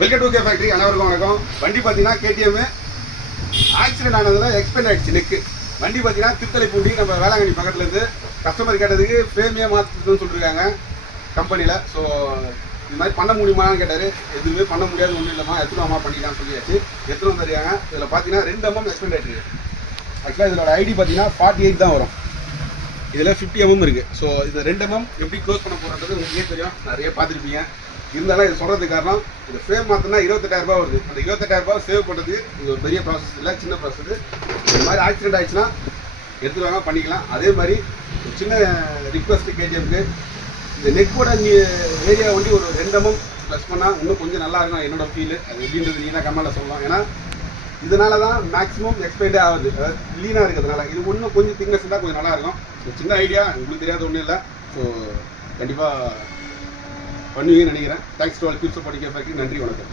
Welcome to K factory. அனைவருக்கும் வணக்கம். வண்டி பார்த்தீங்கன்னா கேடிஎம் ஆக்சிடென்ட் ஆனதில் எக்ஸ்பெண்ட் ஆகிடுச்சு நெக்கு. வண்டி பார்த்தீங்கன்னா திருத்தலைப்பூண்டி நம்ம வேளாங்கண்ணி பக்கத்துலேருந்து கஸ்டமர் கேட்டதுக்கு ஃப்ரேமே மாற்றுதுன்னு சொல்லியிருக்காங்க கம்பெனியில். ஸோ இது மாதிரி பண்ண முடியுமான்னு கேட்டார். எதுவுமே பண்ண முடியாது, ஒன்றும் இல்லைம்மா எடுத்துருவாமா பண்ணிக்கலாம்னு சொல்லியாச்சு. எடுத்துகிட்டு வந்துருக்காங்க. இதில் பார்த்தீங்கன்னா 2 mm எக்ஸ்பெண்ட் ஆகிட்டு. ஆக்சுவலாக இதோட ஐடி பார்த்தீங்கன்னா 48 தான் வரும். இதில் 50 mm இருக்குது. ஸோ இந்த 2 mm எப்படி க்ளோஸ் பண்ண போகிறது உங்களுக்கே தெரியும், நிறைய பார்த்துருப்பீங்க. இருந்தாலும் இது சொல்கிறதுக்கு காரணம், இந்த ஃப்ரேம் மாற்றினா 28,000 ரூபா வருது. அந்த 28,000 சேவ் பண்ணுறதுக்கு இது ஒரு பெரிய ப்ராசஸ் இல்லை, சின்ன ப்ராசஸ். இந்த மாதிரி ஆக்சிடென்ட் ஆகிடுச்சுன்னா எடுத்துருவாங்க, பண்ணிக்கலாம். அதே மாதிரி ஒரு சின்ன ரிக்வஸ்ட் கேடிஎம்க்கு, இந்த நெக்கோட ஏரியா வண்டி ஒரு 2 mm ப்ளஸ் பண்ணால் இன்னும் கொஞ்சம் நல்லா இருக்கும் என்னோட ஃபீல். அது எப்படின்றது நீங்க கமெண்ட்டில் சொல்லலாம். ஏன்னா இதனால தான் மேக்ஸிமம் எக்ஸ்பெண்டே ஆகுது, அதாவது லீனாக இருக்கிறதுனால. இது இன்னும் கொஞ்சம் திக்னஸ் இருந்தால் கொஞ்சம் நல்லாயிருக்கும். சின்ன ஐடியா, உங்களுக்கு தெரியாத ஒன்றும் இல்லை. ஸோ கண்டிப்பாக பண்ணுவீங்கன்னு நினைக்கிறேன். Thanks to all peeps for K factory. நன்றி, வணக்கம்.